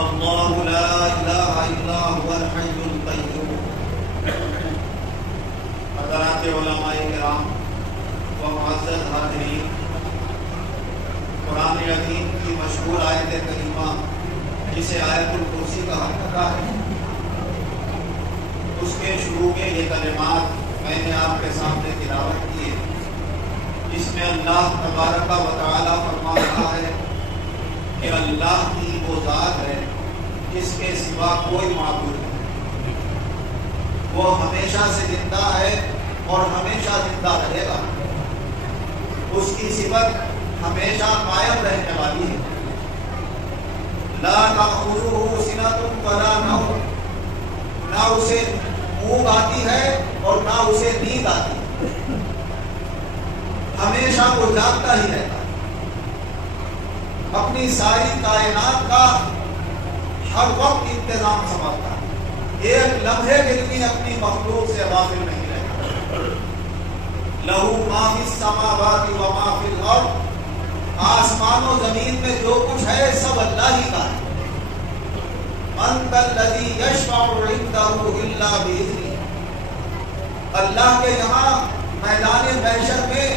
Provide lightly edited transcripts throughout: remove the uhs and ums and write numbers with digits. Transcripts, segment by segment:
اللہ لا الہ الا هو الحی القیوم۔ حضرات علماء کرام و معزز حاضرین، قرآن عظیم کی مشہور آیت کریمہ جسے آیت الکرسی کہا جاتا ہے، اس کے شروع کے یہ کلمات میں نے آپ کے سامنے تلاوت کیے، جس میں اللہ تبارک و تعالی فرما رہا ہے کہ اللہ کی وہ ذات ہے جس کے سوا کوئی معبود نہیں، وہ ہمیشہ سے زندہ ہے اور ہمیشہ زندہ رہے گا، اس کی صفت ہمیشہ قائم رہنے والی ہے۔ لا تأخذہ سنۃ ولا نوم، نہ اسے اونگ آتی ہے اور نہ اسے نیند آتی ہے، ہمیشہ وہ جاگتا ہی رہتا ہے، اپنی ساری کائنات کا ہر وقت انتظام سنبھالتا ہے، ایک لمحے کے لیے اپنی مخلوق سے غافل نہیں رہتا۔ لہو ما فی السماوات و ما فی الارض، آسمان و زمین میں جو کچھ ہے سب اللہ ہی کا ہے۔ من ذا الذی یشفع عندہ الا بإذنہ، اللہ کے یہاں میدان محشر میں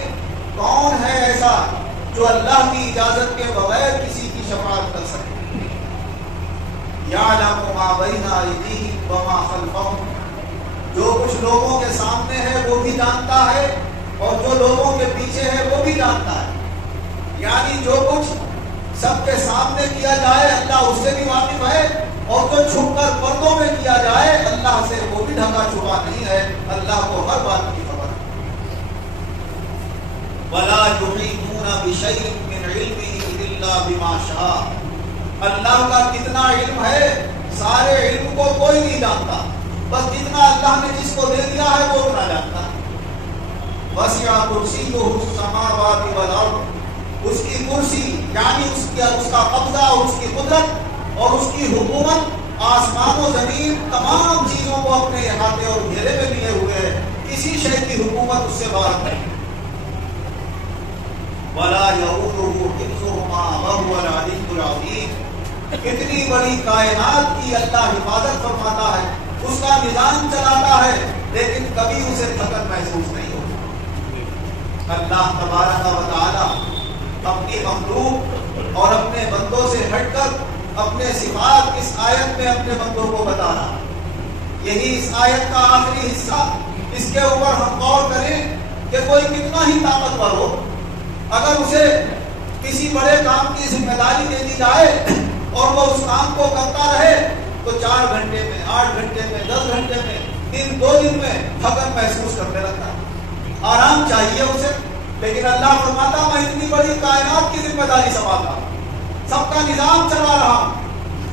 کون ہے ایسا جو اللہ کی اجازت کے بغیر کسی کی شفاعت کر سکے؟ یعلم ما بین ایدیہم وما خلفہم، جو کچھ لوگوں کے سامنے ہے وہ بھی جانتا ہے اور جو لوگوں کے پیچھے ہے وہ بھی جانتا ہے، یعنی جو کچھ سب کے سامنے کیا جائے اللہ اس سے بھی واقف ہے، اور جو چھپ کر پردوں میں کیا جائے اللہ سے وہ بھی ڈھکا چھپا نہیں ہے، اللہ کو ہر بات کی خبر ہے۔ وَلَا يُحِيطُونَ بِشَيْءٍ مِّنْ عِلْمِهِ إِلَّا بِمَا شَاءَ، اللہ کا کتنا علم ہے سارے علم کو کوئی نہیں جانتا، بس جتنا اللہ نے جس کو دے دیا ہے وہ اتنا جانتا ہے۔ وَسِعَ كُرْسِيُّهُ السَّمَاوَاتِ وَالْأَرْضَ، اس کی کرسی یعنی اس کا قبضہ اور اس کی قدرت اور اس کی حکومت آسمان و زمین تمام چیزوں کو اپنے احاطے اور گھیرے میں لیے ہوئے ہے، کسی شے کی حکومت اس سے باہر نہیں۔ وَلَا يَئُودُهُ حِفْظُهُمَا وَهُوَ الْعَلِيُّ الْعَظِيمُ، کتنی بڑی کائنات کی اللہ حفاظت فرماتا ہے، اس کا نظام چلاتا ہے، لیکن کبھی اسے تھکن محسوس نہیں ہوتی۔ اللہ تبارک و تعالی اپنی مخلوق اور اپنے بندوں سے ہٹ کر اپنے صفات اس آیت میں اپنے بندوں کو بتا رہا ہے۔ یہی اس آیت کا آخری حصہ، اس کے اوپر ہم غور کریں کہ کوئی کتنا ہی طاقتور ہو، اگر اسے کسی بڑے کام کی ذمہ داری دے دی جائے اور وہ اس کام کو کرتا رہے تو 4 گھنٹے میں، 8 گھنٹے میں، 10 گھنٹے میں، 2 دن میں تھکن محسوس کرنے لگتا ہے، آرام چاہیے اسے۔ لیکن اللہ فرماتا میں اتنی بڑی کائنات کی ذمہ داری سنبھالتا ہوں، سب کا نظام چلا رہا ہوں،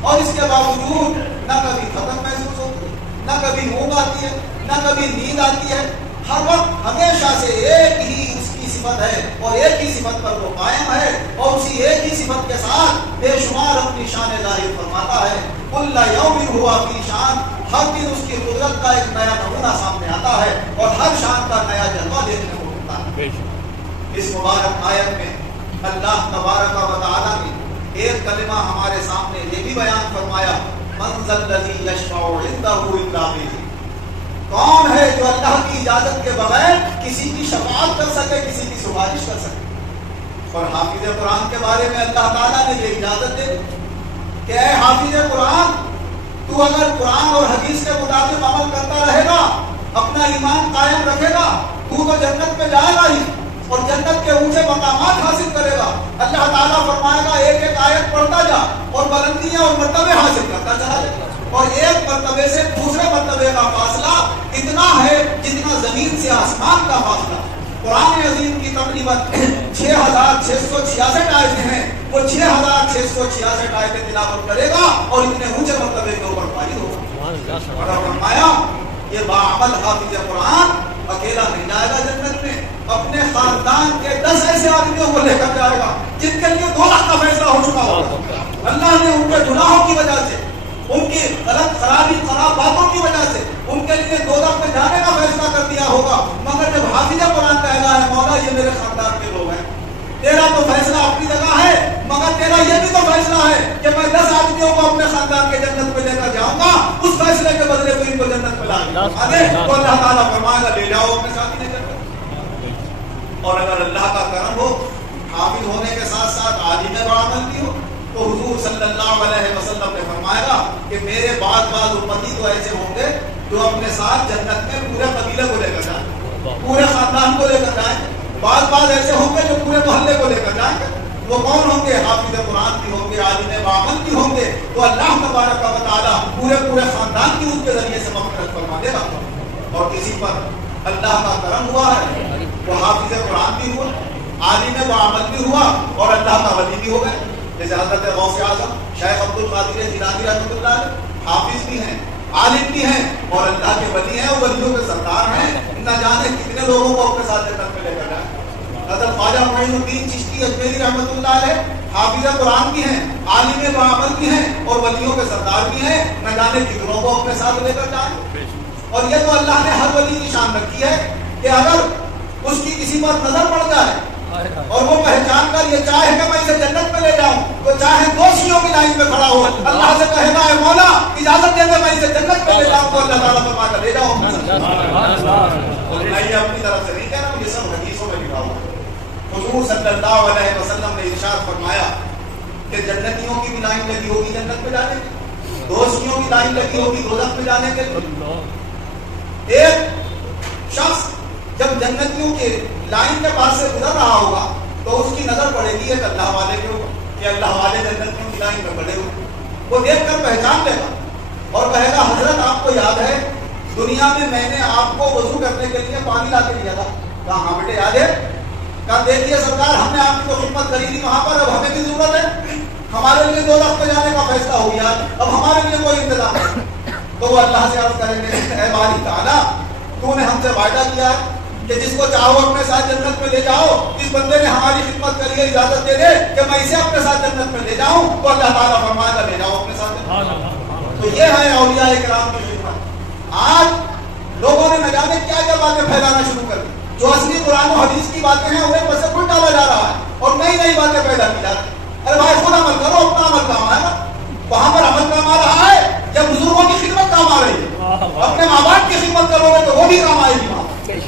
اور اس کے باوجود نہ کبھی تھکن محسوس ہوتی ہے، نہ کبھی اونگ آتی ہے، نہ کبھی نیند آتی ہے، ہر وقت ہمیشہ سے ایک ہی اس کی صفت ہے اور ایک ہی صفت پر وہ قائم ہے، اور اسی ایک ہی صفت کے ساتھ بے شمار اپنی شان ظاہر فرماتا ہے۔ کل یوم ہوا فی شان، ہر دن اس کی قدرت کا ایک نیا نمونہ سامنے آتا ہے اور ہر شان کا نیا جلوہ دیکھنے کو ملتا ہے۔ اس مبارک آیت میں اللہ تبارک و تعالی نے ایک کلمہ ہمارے سامنے یہ بھی بیان فرمایا، من ذا الذی یشفع عندہ الا بإذنہ، کون ہے جو اللہ کی اجازت کے بغیر کسی کی شفاعت کر سکے، کسی کی سفارش کر سکے۔ اور حافظ قرآن کے بارے میں اللہ تعالیٰ نے یہ اجازت دے کہ اے حافظ قرآن، تو اگر قرآن اور حدیث کے مطابق عمل کرتا رہے گا، اپنا ایمان قائم رکھے گا، تو جنت میں جائے گا ہی اور جنت کے اونچے مقامات حاصل کرے گا۔ اللہ تعالیٰ فرمائے گا ایک ایک آیت پڑھتا جا اور بلندیاں اور مرتبے حاصل کرتا چلا جائے، اور ایک مرتبے سے دوسرے مرتبے کا فاصلہ اتنا ہے جتنا زمین سے آسمان کا فاصلہ۔ قرآن عظیم کی تقریباً 6666 آیتیں ہیں، وہ 6666 آیتیں تلاوت کرے گا اور اتنے اونچے مرتبے کے اوپر فائز ہوگا۔ اور فرمایا یہ باعمل حافظ قرآن اکیلا نہیں جائے گا جنت میں، اپنے خاندان کے 10 ایسے آدمیوں کو لے کر جائے گا جن کے لیے 2 لاکھ کا فیصلہ ہو چکا ہوگا۔ اللہ نے ان کے گناہوں کی وجہ سے، ان کی غلط خراب باتوں کی وجہ سے ان کے لیے 2 لاکھ میں جانے کا فیصلہ کر دیا ہوگا، مگر جب حافظ قرآن کہے گا ہے مولا یہ میرے خاندان کے لوگ ہیں، تیرا تو فیصلہ اپنی جگہ ہے، مگر تیرا یہ بھی تو فیصلہ ہے کہ میں 10 آدمیوں کو اپنے خاندان فیصلے کے بدلے کو ان کو جنت میں لا دے تو اللہ تعالیٰ فرمائے گا لے جاؤ اپنے ساتھ ہی جنت. اور اگر اللہ کا کرم ہو حافظ ہونے کے ساتھ ساتھ عالم بعمل بھی ہو تو حضور صلی اللہ علیہ وسلم نے فرمایا گا کہ میرے بعد امتی تو ایسے ہوں گے جو اپنے ساتھ جنت میں پورے قبیلے کو لے کر جائیں, پورے خاندان کو لے کر جائیں. بعض ایسے ہوں گے جو پورے محلے کو لے کر جائیں گے. وہ کون ہوں گے؟ حافظ قرآن بھی ہوں گے, عالم بعمل بھی ہوں گے. تو اللہ تبارک و تعالیٰ پورے خاندان کی ان کے ذریعے سے مغفرت فرما دے گا. اور کسی پر اللہ کا کرم ہوا ہے, وہ حافظ قرآن بھی ہوا, عالم بعمل بھی ہوا اور اللہ کا ولی بھی ہو گئے. جیسے حضرت غوث اعظم شیخ عبد القادر جیلانی رحمۃ اللہ علیہ حافظ بھی ہیں, عالم بھی ہیں اور اللہ کے ولی ہیں اور ولیوں کے سردار ہیں. نہ جانے کتنے لوگوں کو اپنے ساتھ جنت میں لے کر جائیں. حضرت خواجہ معین الدین چشتی اجمیری رحمۃ اللہ علیہ حافظ قرآن بھی ہیں, عالم بعمل بھی ہیں اور ولیوں کے سردار بھی ہیں. نہ جانے کتنوں کو اپنے ساتھ لے کر جائیں. اور یہ تو اللہ نے ہر ولی کی شان رکھی ہے کہ اگر اس کی کسی پر نظر پڑ جائے اور وہ پہچان کر یہ چاہے کہ میں اسے جنت میں لے جاؤں, تو چاہے دوشیوں کی لائن میں کھڑا ہو, اللہ سے کہے گا اے مولا اجازت دے دے میں اسے جنت میں لے جاؤں, تو اللہ تعالیٰ فرما کر لے جاؤں. میں یہ اپنی طرف سے نہیں کہہ رہا ہوں, یہ سب حدیثوں میں لکھا ہوا ہے. حضور صلی اللہ علیہ وسلم نے ارشاد فرمایا کہ جنتیوں کی بھی لائن لگی ہوگی جنت میں جانے کی, دوشیوں کی لائن لگی ہوگی دوزخ میں جانے کے لیے. ایک شخص جب جنتیوں کے لائن کے پاس سے گزر رہا ہوگا تو اس کی نظر پڑے گی ایک اللہ والے کے اوپر کہ اللہ والے جنتیوں کی لائن میں پڑے ہوئے. وہ دیکھ کر پہچان لے گا اور کہے گا حضرت آپ کو یاد ہے دنیا میں نے آپ کو وضو کرنے کے لیے پانی لا کے دیا تھا. کہا ہاں بیٹے یاد ہے. کہا دیکھیے سرکار ہم نے آپ کی تو خدمت کری تھی وہاں پر, اب ہمیں بھی ضرورت ہے, ہمارے لیے دوزخ میں جانے کا فیصلہ ہو گیا, اب ہمارے لیے کوئی انتظام نہیں. تو وہ اللہ سے عرض کریں گے اے باری تعالیٰ تو نے ہم سے وعدہ کیا ہے کہ جس کو چاہو اپنے ساتھ جنت میں لے جاؤ. اس بندے نے ہماری خدمت کری ہے, اجازت دے دے کہ میں اسے اپنے ساتھ جنت میں لے جاؤں. تو اللہ تعالیٰ فرمائے گا لے جاؤ اپنے ساتھ. تو یہ ہے اولیاء کرام کی خدمت. آج لوگوں نے نہ جانے کیا کیا باتیں پھیلانا شروع کر دی. جو اصلی قرآن و حدیث کی باتیں ہیں انہیں بس سے پھٹ ڈالا جا رہا ہے اور نئی نئی باتیں پیدا کی جاتی. ارے بھائی خود عمل کرو, اپنا عمل کام آئے گا. وہاں پر عمل کام آ رہا ہے یا بزرگوں کی خدمت کام آ رہی ہے. اپنے ماں باپ کی خدمت کرو گے تو وہ بھی کام آئے گی,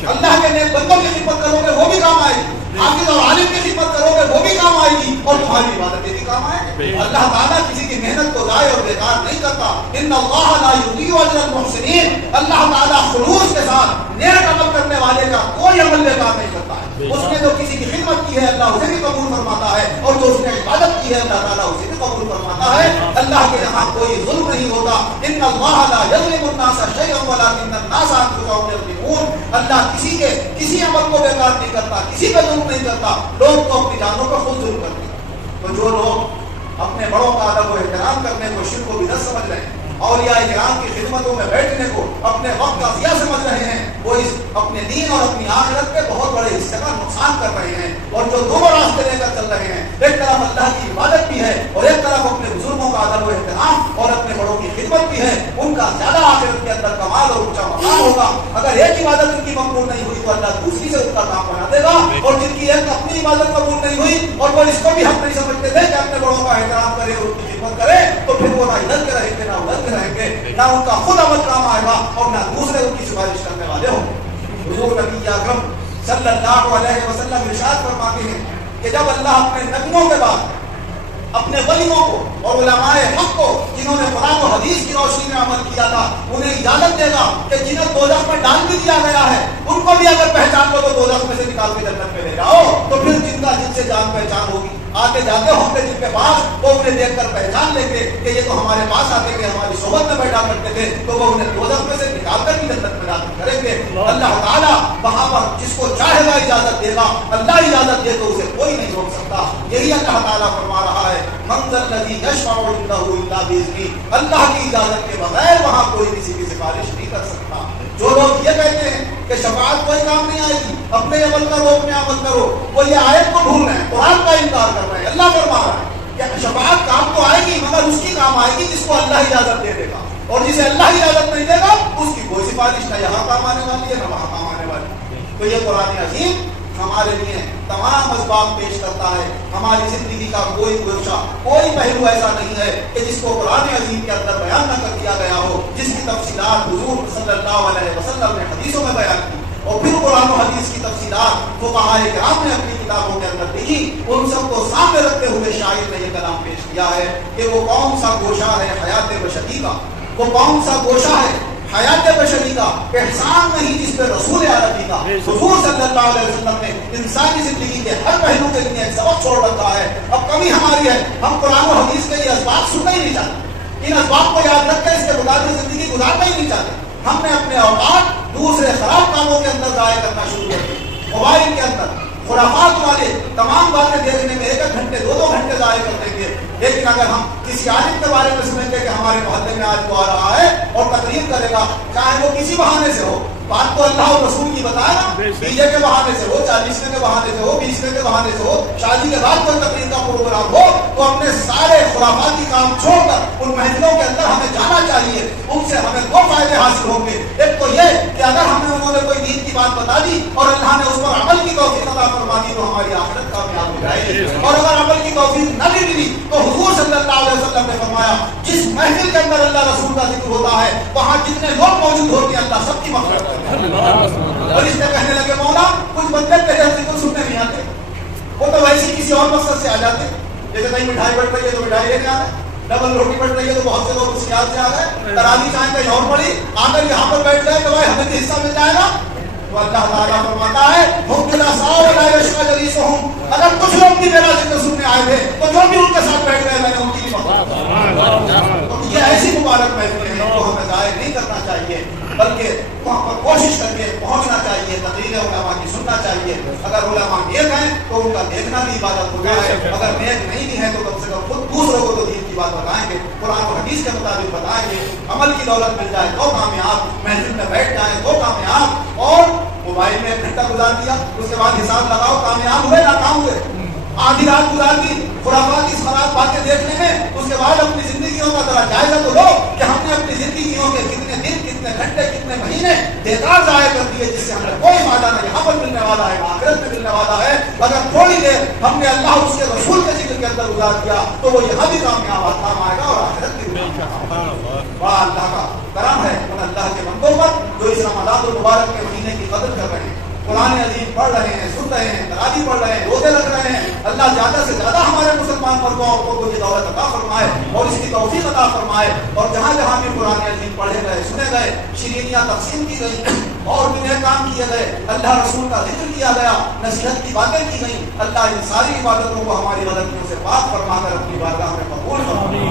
اللہ کے نیک بندوں کی خدمت کرو گے وہ بھی کام آئے گی, حافظ اور عالم کی خدمت کرو گے وہ بھی کام آئے گی, اور تمہاری عبادتیں بھی کام آئے گی. اللہ تعالیٰ کسی کی محنت کو ضائع اور بیکار نہیں کرتا. ان اللہ لا یضیع اجر المحسنین. اللہ تعالیٰ خلوص کے ساتھ نیک عمل کرنے والے کا کوئی عمل بیکار نہیں کرتا ہے. اس نے جو کسی کی خدمت کی ہے اللہ اسے بھی قبول فرماتا ہے, اور جو اس نے عبادت کی ہے اللہ تعالیٰ اسے بھی قبول فرماتا ہے. اللہ کے یہاں کوئی ظلم نہیں ہوتا. ان اللہ لا یظلم الناس شیئا ولکن الناس انفسهم یظلمون. اللہ کسی کے کسی عمل کو بیکار نہیں کرتا, کسی پہ ظلم نہیں کرتا. لوگ تو اپنی جانوں پر خود ظلم کرتے ہیں. تو جو لوگ اپنے بڑوں کا ادب و احترام کرنے کو شرک و بدعت سمجھ رہے ہیں, اولیاء کرام کی خدمتوں میں بیٹھنے کو اپنے وقت کا ضیاع سمجھ رہے ہیں, وہ اس اپنے دین اور اپنی آخرت پہ بہت بڑے حصے کا نقصان کر رہے ہیں. اور جو دونوں راستے لے کر چل رہے ہیں, ایک طرف اللہ کی عبادت بھی ہے اور ایک طرف اپنے بزرگوں کا ادب و احترام اور اپنے بڑوں کی خدمت بھی ہے, ان کا زیادہ آخرت کے اندر کمال اور اونچا مقام ہوگا. اگر ایک عبادت ان کی مقبول نہیں ہوئی تو اللہ دوسری سے ان کا کام بنا دے گا, اور جن کی ایک اپنی عبادت قبول نہیں ہوئی اور وہ اس کو بھی حق نہیں سمجھتے تھے کہ اپنے بڑوں کا احترام کرے اور ان کی خدمت کرے, تو پھر وہ نہ ادھر کے رہیں گے نہ ادھر کے رہیں گے, نہ ان کا خود عمل کام آئے گا اور نہ دوسرے ان کی سفارش کرنے والے ہوں. حضور نبی اکرم صلی اللہ علیہ وسلم ارشاد فرماتے ہیں کہ جب اللہ اپنے نبیوں کے بعد اپنے ولیوں کو اور علماء حق کو جنہوں نے قرآن و حدیث کی روشنی میں عمل کیا تھا انہیں اجازت دے گا کہ جنہیں دوزخ میں ڈال بھی دیا گیا ہے ان کو بھی اگر پہچان لو تو دوزخ میں سے نکال کے جنت میں لے جاؤ. تو پھر جن کا جن سے جان پہچان ہوگی آتے جاتے ہوں گے جن کے پاس, وہ انہیں دیکھ کر پہچان لیں گے کہ یہ تو ہمارے پاس آتے تھے, ہماری صحبت میں بیٹھا کرتے تھے, تو وہ انہیں دوزخ میں سے نکال کر بھی جنت میں داخل کریں گے. اللہ تعالیٰ وہاں پر جس کو چاہے گا اجازت دے گا, اللہ اجازت دے تو اسے کوئی نہیں روک سکتا. یہی اللہ تعالیٰ فرما رہا ہے منزل الذی یشفع عنده الا باذنہ. اللہ کی اجازت کے بغیر وہاں کوئی کسی کی سفارش نہیں کر سکتا. جو لوگ یہ کہتے ہیں کہ شفاعت کوئی کام نہیں آئے گی, اپنے عمل کرو اپنے عمل کرو, وہ یہ آیت کو بھول رہے ہیں, قرآن کا انکار کر رہے ہیں. اللہ فرما رہا ہے کہ شفاعت کام تو آئے گی مگر اس کی کام آئے گی جس کو اللہ اجازت دے دے گا, اور جسے اللہ اجازت نہیں دے گا اس کی کوئی سفارش نہ یہاں کام آنے والی ہے نہ وہاں کام آنے والی. تو یہ قرآن عظیم ہمارے لیے تمام اسباب پیش کرتا ہے. ہماری زندگی کا کوئی گوشہ کوئی پہلو ایسا نہیں ہے کہ جس کو قرآن عظیم کے اندر بیان نہ کر دیا گیا ہو, جس کی تفصیلات حضور صلی اللہ علیہ وسلم نے حدیثوں میں بیان کی اور پھر قرآن و حدیث کی تفصیلات فقہاء کرام نے اپنی کتابوں کے اندر لکھی. ان سب کو سامنے رکھتے ہوئے شاعر نے یہ کلام پیش کیا ہے کہ وہ کون سا گوشہ ہے حیات بشری کا, وہ کون سا گوشہ ہے حیات بشری کا, احسان نہیں جس پہ رسول عربی کا. حضور صلی اللہ علیہ وسلم نے انسانی زندگی کے ہر پہلو کے لیے ایک سبق چھوڑ رکھا ہے. اب کمی ہماری ہے, ہم قرآن و حدیث کے یہ اسباب سننا ہی نہیں چاہتے, ان اسباب کو یاد رکھ کے اس کے مطابق زندگی گزارنا ہی نہیں چاہتے. ہم نے اپنے اوقات دوسرے خراب کاموں کے اندر ضائع کرنا شروع کر دیا. موبائل کے اندر خرافات والے تمام باتیں دیکھنے میں 1 گھنٹے 2 گھنٹے ضائع کر دیں گے. لیکن اگر ہم کسی عالم کے بارے میں سنیں گے کہ ہمارے محلے میں آج وہ آ رہا ہے اور تقریر کرے گا, چاہے وہ کسی بہانے سے ہو, بات تو اللہ اور رسول کی بتائے نا, ڈیجے کے بہانے سے ہو, 40ویں کے بہانے سے ہو, 20ویں کے بہانے سے ہو, شادی کے بعد کوئی تقریر کا پروگرام ہو, تو اپنے سارے خرافاتی کام چھوڑ کر ان محفلوں کے اندر ہمیں جانا چاہیے. ان سے ہمیں 2 فائدے حاصل ہوں گے. ایک تو یہ کہ اگر ہمیں انہوں نے کوئی دین کی بات بتا دی اور اللہ نے اس پر عمل کی توفیق عطا فرما دی تو ہماری آخرت کامیاب ہو جائے گی. اور اگر عمل کی توفیق نہ بھی ملی تو حضور صلی اللہ علیہ وسلم نے فرمایا جس محفل کے اندر اللہ رسول کا ذکر ہوتا ہے وہاں جتنے لوگ موجود ہوتے ہیں اللہ سب کی مغفرت کرتا ہے. اور اس نے کہنے لگے مولا کچھ بندے تیرے ذکر سننے نہیں آتے, وہ تو ویسے کسی اور مقصد سے آ جاتے, جیسے کہیں مٹھائی بٹ رہی ہے تو مٹھائی لینے آ رہے, ڈبل روٹی بٹ رہی ہے تو بہت سے لوگ اس یاد سے آ گئے, تراویح چاہیں کہیں اور پڑی آ کر یہاں پر بیٹھ جائے تو بھائی ہمیں بھی حصہ مل جائے گا. تو اللہ تعالیٰ فرماتا ہے ہم بلا صاحب لا یشقى جلیسہم, اگر کچھ لوگ بھی میرا ذکر سننے آئے تھے تو جو بھی ان کے ساتھ بیٹھ گئے میں نے ان کی بھی مغفرت. یہ ایسی مبارک محفلیں ہیں جو ہمیں ضائع نہیں کرنا چاہیے, بلکہ وہاں پر کوشش کر کے پہنچنا چاہیے, تقریر علماء کی سننا چاہیے. اگر علماء نیک ہیں تو ان کا دیکھنا بھی عبادت ہوتا ہے, اگر نیک نہیں بھی ہے تو کم سے کم خود دوسروں کو تو دین کی بات بتائیں گے, قرآن و حدیث کے مطابق بتائیں گے. عمل کی دولت مل جائے تو کامیاب, محفل میں بیٹھ جائیں تو کامیاب. اور موبائل میں 1 گھنٹہ گزار دیا اس کے بعد حساب لگاؤ کامیاب ہوئے ناکام ہوئے. آدھی رات گزار دی خرافات کی خراب باتیں دیکھنے میں, اس کے بعد اپنی زندگیوں کا ذرا جائزہ تو لو کہ ہم نے اپنی زندگیوں کے کتنے دن کتنے گھنٹے کتنے مہینے بیکار ضائع کر دیے, جس سے ہمیں کوئی فائدہ نہ یہاں پر ملنے والا ہے آخرت میں ملنے والا ہے. اگر تھوڑی دیر ہم نے اللہ اس کے رسول کے ذکر کے اندر گزار دیا تو وہ یہاں بھی کامیاب کام آئے گا اور آخرت بھی واہ اللہ کا کرم ہے ان اللہ کے بندوں پر جو اس رمضان المبارک کے مہینے کی قدر کر رہے ہیں, قرآن عظیم پڑھ رہے ہیں, سن رہے ہیں, تراویح پڑھ رہے ہیں, روزے رکھ رہے ہیں. اللہ زیادہ سے زیادہ ہمارے مسلمان مردوں اور عورتوں کو یہ دولت عطا فرمائے اور اس کی توفیق عطا فرمائے. اور جہاں جہاں بھی قرآن عظیم پڑھے گئے, سنے گئے, شیرینیاں تقسیم کی گئی اور بھی نئے کام کیے گئے, اللہ رسول کا ذکر کیا گیا, نصیحت کی باتیں کی گئیں, اللہ ان ساری عبادتوں کو ہماری غلطیوں سے پاک فرما کر اپنی بارگاہ میں قبول فرمائے.